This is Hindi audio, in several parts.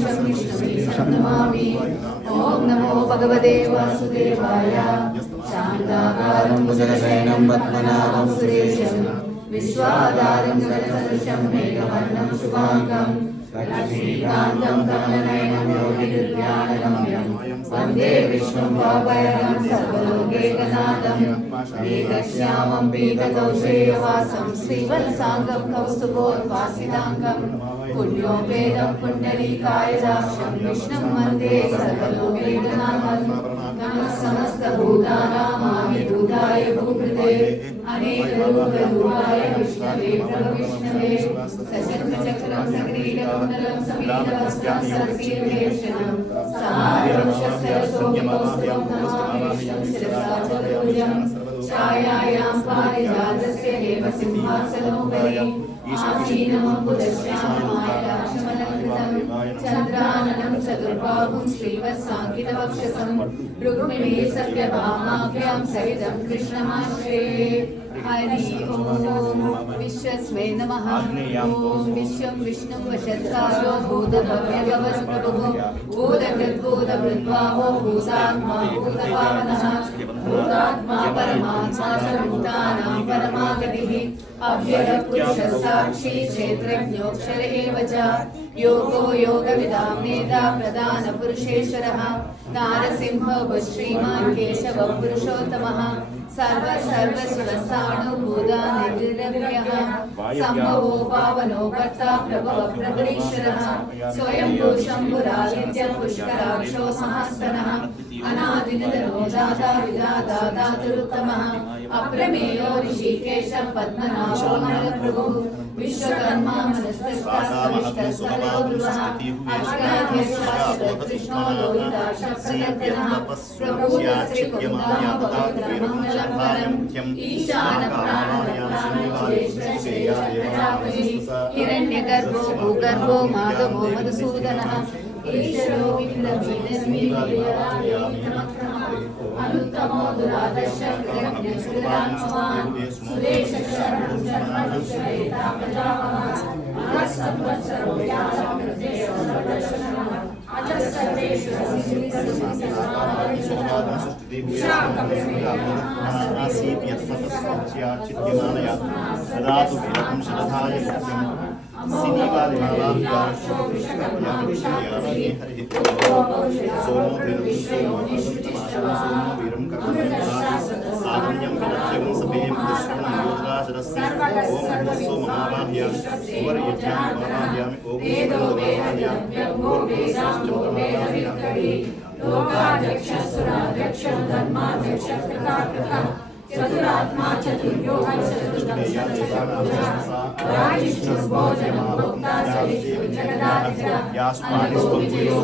पुरुषं विष्णुमीशं नमामि। ॐ नमो भगवते वासुदेवाय। शान्ताकारं भुजगशयनं पद्मनाभं सुरेशं विश्वाधारं गगनसदृशं मेघवर्णं शुभाङ्गं लक्ष्मीकान्तं कमलनयनं योगिनिर्व्यानगम्यं वन्दे विष्णुं भवभयहं सर्वलोकैकनाथम्। मेघश्यामं पीतकौशेयवासं श्रीवत्साङ्गं कौस्तुभोद्भासिताङ्गं पुण्योपेदं पुण्डरीकायदाक्षं विष्णुं वन्दे सर्वलोकैकनाथम्। नमः समस्तभूतानामादिभूताय भूकृते अनेकरूपरूपाय विष्णवे प्रभविष्णवे सशङ्खचक्रं सक्रीडकुण्डलं समीरवस्त्रं सरसीवेशनं सारवक्षस्थलशोभिकौस्तुभं नमामीशं शिरसा चतुर्भुजं छायायां पारिजातस्य देवसिंहासनोपरि आसीनमम्बुदश्याममायदाक्षमलङ्कृतं चन्द्राननं चतुर्बाहुं श्रीवत्साङ्कितवक्षसं रुक्मिणी सत्यभामाभ्यां सहितं कृष्णमाश्रये। हरि ओम विश्वस्मै नमः। ओम विश्वं विष्णुं वशत्कारो भूतभव्यभवत्प्रभुः भूतकृद्भूतभृद्भावो भूतात्मा भूतपावनः भूतात्मा परमात्मा सर्वभूतानां परमागतिः अव्ययपुरुषः साक्षी क्षेत्रज्ञोऽक्षर एव च योगो योगविदां नेता प्रधानपुरुषेश्वरः नारसिंहो श्रीमान् केशवः पुरुषोत्तमः सर्वस्वसाणुभूतानिर्निरव्यः सम्भवो पावनो भर्ता प्रभवः प्रभुरीश्वरः स्वयंभू शम्भुरादित्यः पुष्कराक्षो महास्तनः अनादिनिधनो दाता विधाता धातुरुत्तमः अप्रमेयो ऋषिकेशः पद्मनाभो मलप्रभुः विश्वकर्मा मनस्तस्तास्तविष्टस्तवोऽध्रुवः अज्ञाध्यक्षाश्रितकृष्णो लोहिताक्षः प्रदर्शनः प्रभूतश्रीकुन्दामपवित्रमङ्गलम् ईशानप्राणप्रजापतिः हिरण्यगर्भो भूगर्भो माधवो मधुसूदनः ईश्वरो अनुत्तमो दुरादर्शः कृतज्ञश्रुतान्वान् सुरेशः शरणं शरणं शरेता प्रजापतिः संवत्सरो यानं कृतेषु सर्वदर्शनः अजः सर्वेषु आसीत् यत्सतस्वच्याचिद्यमानया ददातु विरहं शरधाय सत्यं सोमो वीरं साधन्यं विलक्ष्यं सभेयं दुष्कर्म योधराजरस्य ओम सोममावाह्य सुवर्यज्ञानमावाह्यामि लोकाध्यक्षसुराध्यक्षं धर्माध्यक्षः कृताकृतः चतुरात्मा चतुर्योगः चतुर्दशराजिष्णुर्भोजनं भोक्ता सविष्णु जगदाधिपतियो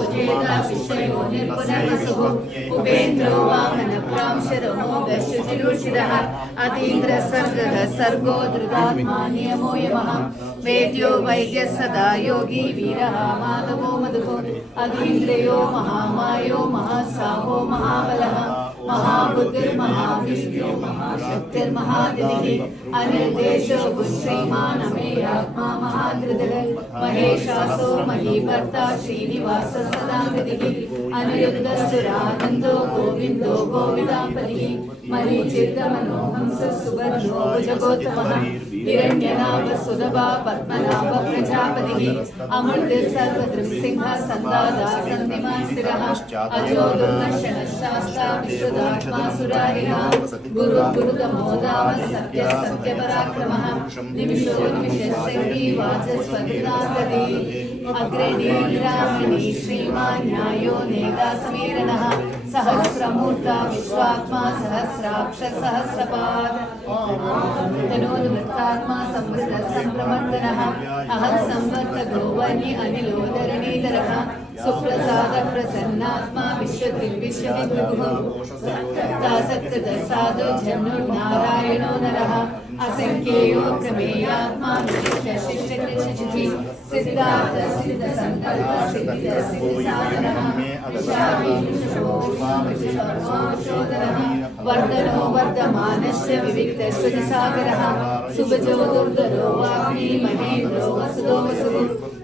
निर्गुणवसुः उपेन्द्रो वामनप्रांशरमो शुचिरुचिरः अतीन्द्रसर्गः सर्गो धृतात्मा नियमो यमः वेद्यो वैद्यः सदा योगी वीरः माधवो मधुः अतीन्द्रियो महामायो महासाहो महाबलः महाबुद्धिर्महाविष्णु महाशक्तिर्महादितिः अनिर्देशो श्रीमान् अमेयात्मा महाधृतः महेशासो महीभर्ता श्रीनिवासः सदागतिः अनिरुद्धस्तुरानन्दो गोविन्दो गोविदापतिः मरीचिर्दमनोहंसः सुवर्णो भुजगोत्तमः हिरण्यनाभसुलभा पद्मनाभ प्रजापतिः अमृतः सर्वदृक्सिंहः सन्दादा सन्धिमान् स्थिरः अजो दुर्दर्शनः शास्ता विश्रुतात्मा सुरारिः गुरुतमो दामः सत्यः सत्यपराक्रमः निमिषो निमिषशक्ति वाचस्पतिनागति अग्रे नीलामणि श्रीमान् न्यायो नेता समीरणः सहस्रमूर्ता विश्वात्मा सहस्राक्ष सहस्रपाद तनोन्वृत्तात्मा संवृतः सम्प्रवर्तनः अहं संवर्तको वन्य अनिलोदरणीधरः सुप्रसाद प्रसन्नात्मा विश्वदिग्विश्वविभुः सत्कृतसाधु जन्नुर्नारायणो नरः असंख्येयो प्रमेयात्मा विशिष्टशिष्टकृषिः सिद्धार्थ सिद्धसङ्कल्प सिद्धिसाधनः विशावीशोधरः वर्धनो वर्धमानस्य विविक्तश्रुतिसागरः सुभजो दुर्धरो वाग्मी महेन्द्रो वसुदो वसुः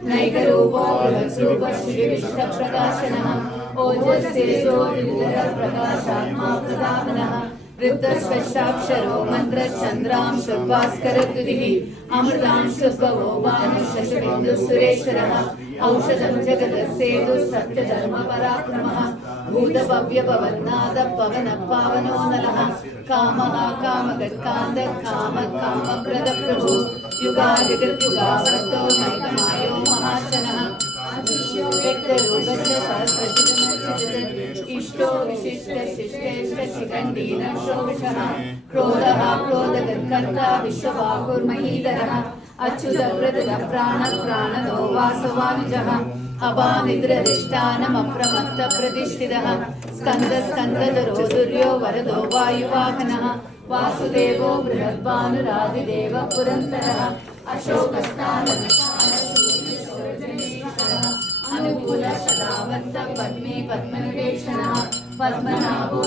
नैकरूपो बृहद्रूपश्रीविष्टप्रकाशनः ओजस्तेजो विविधप्रकाशात्मा प्रधानः वृद्धस्वशाक्षरो मन्त्रचन्द्रांशुर्भास्करतुदिः अमृतांशुद्भवो भानुशशबिन्दुसुरेश्वरः औषधं जगदस्येतु सत्यधर्मपराक्रमः भूतभव्यभवन्नादः पवनः पावनो नलः कामः कामगत्कान्त कामप्रदप्रभुः युगादिकृत्युगावृतो नैकमायो महाशनः व्यक्तरूपस्य सहस्रचिदनचित् इष्टो विशिष्टशिष्टेष्टशिखण्डीनशो विषः क्रोधः क्रोधगत्कर्ता विश्वबाहुर्महीधरः अच्युतप्रदः प्राणदो वासवानुजः अपानिद्रधिष्ठानमप्रमत्तप्रतिष्ठितः स्कन्दधरो दुर्यो वरदो वायुवाहनः वासुदेवो बृहद्भानुरादिदेवः पुरन्दरः अशोकस्थानः अनुकूल शतावत्त पद्मे पद्मनिवेशनः पद्मनाभो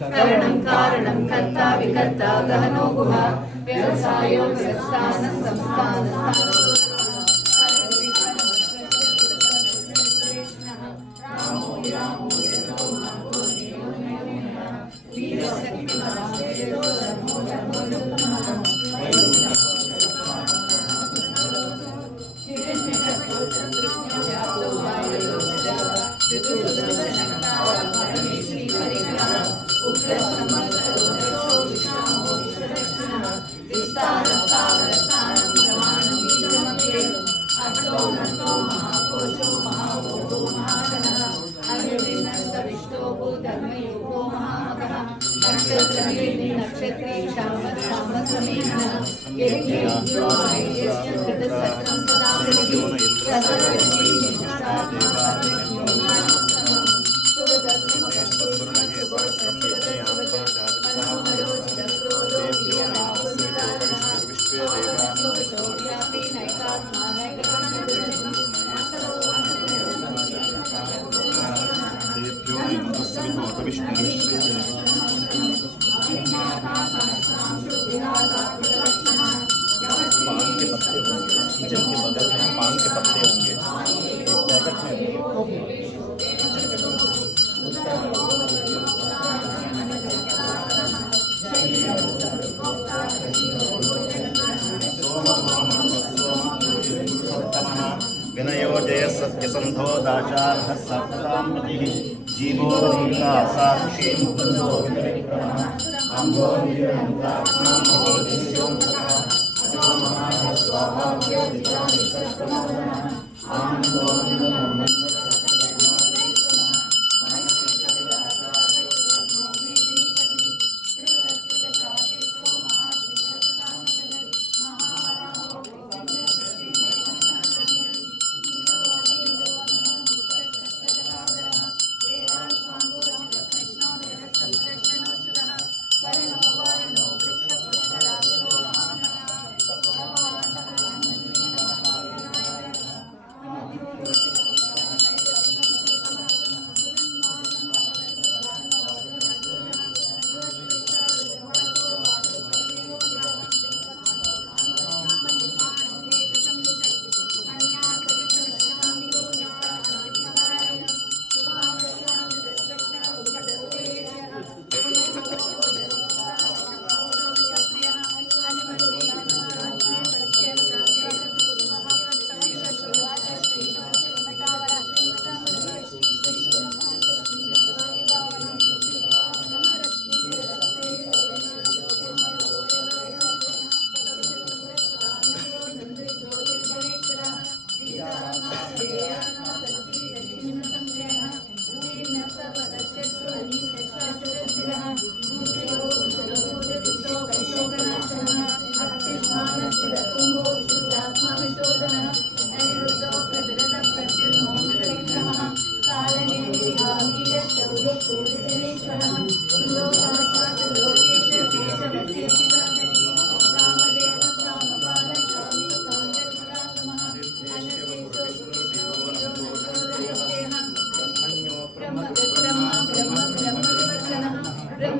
करणं कारणं कर्ता विकर्ता गहनो गुहा व्यवसायो व्यवस्थान संस्थान विनयो जय सत्यसंधो दाचारः सात्वताम्पतिः जीवो वनीता साक्षी मुकुन्दो विक्रमः अम्बो निरन्तात्मा महोदिष्यो अजो महास्वाभाव्यो विचारितप्रमोदनः आनन्दो निरन्तं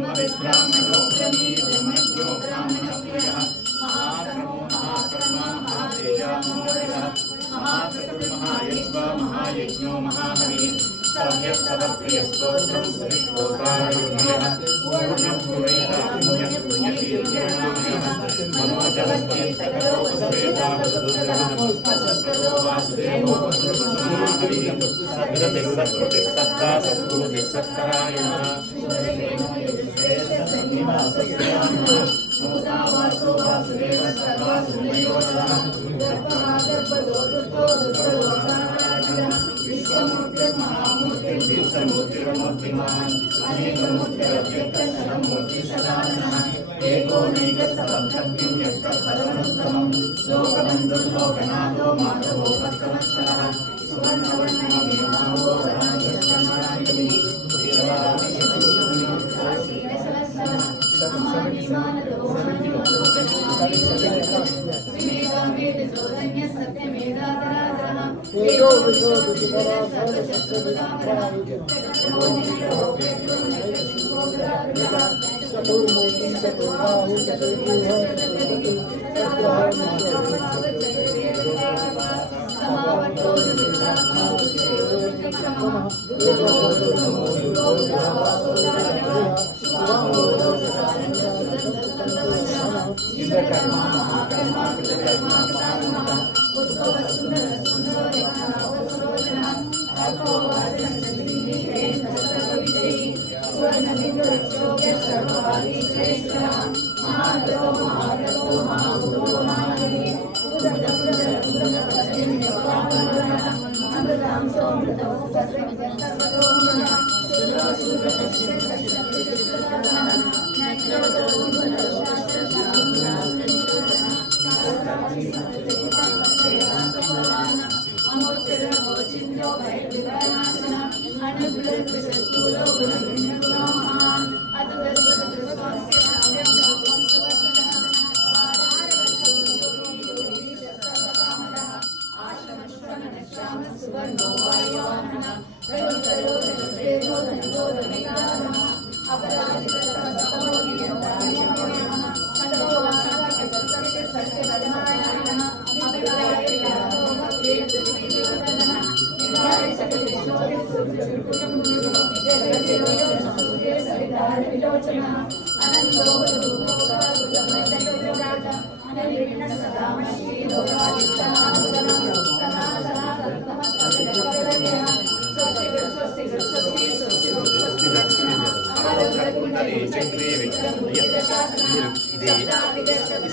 ब्रह्मविद्ब्राह्मणो ब्रह्मी ब्रह्मज्ञो ब्राह्मणप्रियः महात्मो महाकर्मा महातेजा महोदयः महाप्रभुर्महायज्ञ महायज्ञो महाहरिः सर्वप्रियस्तोत्रं स्तोत्रारुण्यः पूर्णं पुरैता पुण्यं पुण्यतीर्थेनामयः मनोजलस्तीर्थकरो वसुदेवावसुदुर्गमः वासुदेवो वसुदेवसमाहरिः सद्गतिः सत्कृतिः सत्ता सद्गुरुः सत्परायणः समुदावासो वासुदेव सर्वासुरयोधनः दर्पहादर्पदो दुष्टो दुष्टलोकाराधनः विश्वमूर्तिर्महामूर्तिर्तीर्थमूर्तिर्मूर्तिमान् अनेकमूर्तिरव्यक्तशरमूर्तिशदाननः एकोनैकस्तवभक्तिं यत्तत्फलमनुत्तमं लोकबन्धुर्लोकनाथो माधवो भक्तवत्सलः सुवर्णवर्णो वराजस्तमराजनि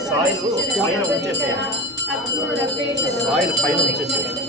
సాయిల్ పైన ఉంచేసేయాలి సాయిల్ పైన ఉంచేసేయాలి